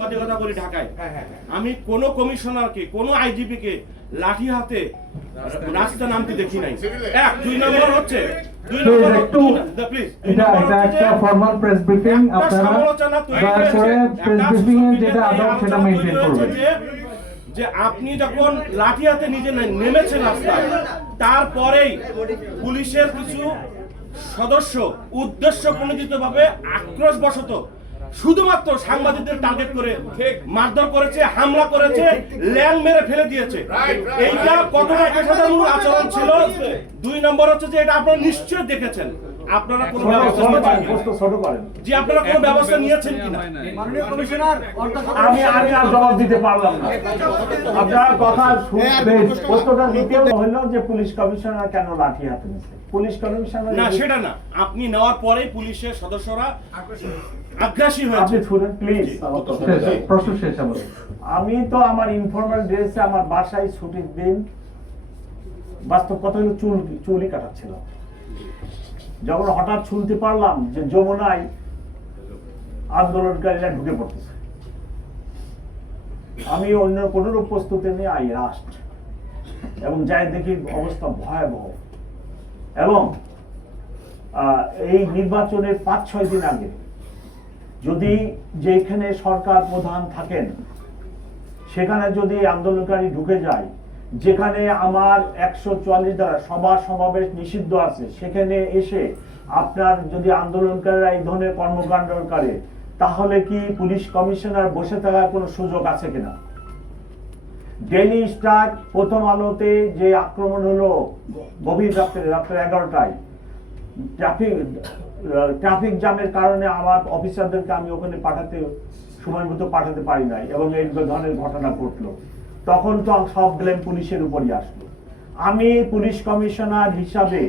কথা বলি ঢাকায়, আমি কোন কমিশনারকে কোন আইজিপি কে লাঠি হাতে রাস্তা নামতে দেখি নাই। এক দুই নম্বর হচ্ছে প্লিজ এটা একটা ফর্মাল প্রেস ব্রিফিং, আপনারা দয়া করে প্রেস ব্রিফিং এ যেটা আদব সেটা মেইনটেইন করবেন। যে আপনি যখন লাঠি হাতে নিজে নেমেছেন রাস্তায়, তারপরেই পুলিশের কিছু সদস্য উদ্দেশ্য প্রণোদিতভাবে আক্রোশবশত শুধুমাত্র সাংবাদিকদের টার্গেট করে মারধর করেছে, হামলা করেছে, ল্যাং মেরে ফেলে দিয়েছে। এইটা কতটা পেশাদারমূলক আচরণ ছিল। দুই নম্বর হচ্ছে যে এটা আপনারা নিশ্চয়ই দেখেছেন, আপনারা কোনো ব্যবস্থা জি আপনারা কোনো ব্যবস্থা নিয়েছেন কিনা? মাননীয় কমিশনার, আমি আর জবাব দিতে পারলাম না। আপনার কথা প্রশ্নটা দ্বিতীয় হলো যে পুলিশ কমিশনার কেন লাঠি হাতে নিয়েছে। পুলিশ কমিশনার না সেটা না, আপনি নেওয়ার পরেই পুলিশের সদস্যরা আগ্রাসী হয়েছে। আপনি শুনেন প্লিজ, প্রশ্ন শেষ হবে। আমি তো আমার ইনফর্মাল ড্রেসে আমার বাসায় ছুটির দিন, বাস্তব কথা হলো চুলই কাটাচ্ছিলাম, যখন হঠাৎ শুনতে পারলাম যে যমুনায় আন্দোলনকারীরা ঢুকে পড়তেছে, আমি অন্য কোনোরূপ প্রস্তুতি নিয়ে আই রাস্ট এবং যাই দেখি অবস্থা ভয়াবহ। এবং এই নির্বাচনের ৫-৬ দিন আগে যদি যেখানে সরকার প্রধান থাকেন সেখানে যদি আন্দোলনকারী ঢুকে যায়, যেখানে আমার ১৪৪ দ্বারা সভা সমাবেশ নিষিদ্ধ আছে, সেখানে এসে আপনার যদি আন্দোলনকারীরা এই ধরনের কর্মকাণ্ড করে, তাহলে কি পুলিশ কমিশনার বসে থাকার কোনো সুযোগ আছে কিনা? ডেইলি স্টার, প্রথম আলোতে যে আক্রমণ হলো গভীর রাত্রে 11টায়, ট্রাফিক জ্যামের কারণে আমার অফিসারদেরকে আমি ওখানে সময় মতো পাঠাতে পারি নাই এবং এই ধরনের ঘটনা ঘটলো, তখন তো সব ব্লেম পুলিশের উপরই আসলো। আমি পুলিশ কমিশনার হিসাবে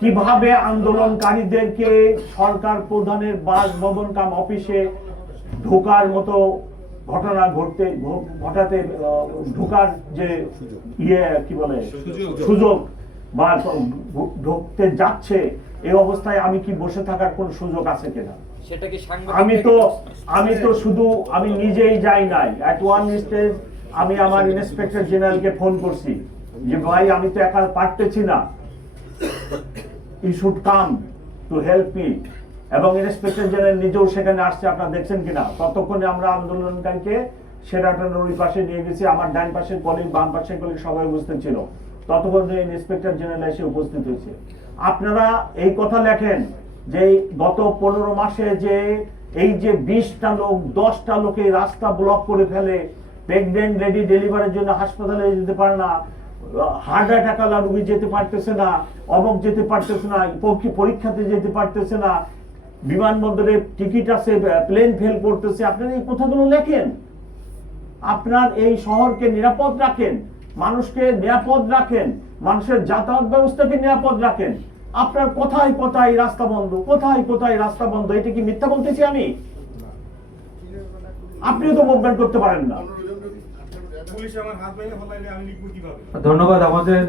কিভাবে আন্দোলনকারীদেরকে সরকার প্রধানের বাসভবন কাম অফিসে ঢোকার মতো ঘটনা ঘটাতে ঢোকার যে কি বলে সুযোগ বা ঢুকতে যাচ্ছে, এই অবস্থায় আমি কি বসে থাকার কোন সুযোগ আছে কিনা? আমি তো শুধু আমি নিজেই যাই নাই, এট ওয়ান স্টেজ আমি আমার ইন্সপেক্টর জেনারেলকে ফোন করছি যে ভাই আমি তো একা পারতেছি না, you should come to help me, এবং ইন্সপেক্টর জেনারেল নিজেও সেখানে আসছে, আপনারা দেখছেন কিনা। ততক্ষণে আমরা আন্দোলনকারীকে সেরাটনের ওই পাশে নিয়ে গেছি, আমার ডান পাশের কলিগ বাম পাশের কলিগ সবাই উপস্থিত ছিল, ততক্ষণে ইন্সপেক্টর জেনারেল এসে উপস্থিত হয়েছে। আপনারা এই কথা লেখেন যে গত 15 মাসে যে এই যে 20টা লোক 10টা লোকে রাস্তা ব্লক করে ফেলে, প্রেগনেন্ট লেডি ডেলিভারির জন্য হাসপাতালে যেতে পারে না, হার্ট অ্যাটাক রোগী যেতে পারতেছে না, অবক যেতে পারতেছে না, পরীক্ষাতে যেতে পারতেছে না, বিমানবন্দরে টিকিট আছে, প্লেন ফেল করতেছে। আপনারা এই কথাগুলো লেখেন, আপনার এই শহরকে নিরাপদ রাখেন, মানুষকে নিরাপদ রাখেন, মানুষের যাতায়াত ব্যবস্থাকে নিরাপদ রাখেন। আপনার কোথায় কোথায় রাস্তা বন্ধ, কোথায় কোথায় রাস্তা বন্ধ, এটা কি মিথ্যা বলতেছি আমি? আপনিও তো মুভমেন্ট করতে পারেন না। পুলিশ আমার হাত ভেঙে ফেলাইলে আমি লিখব কিভাবে? ধন্যবাদ। আমাদের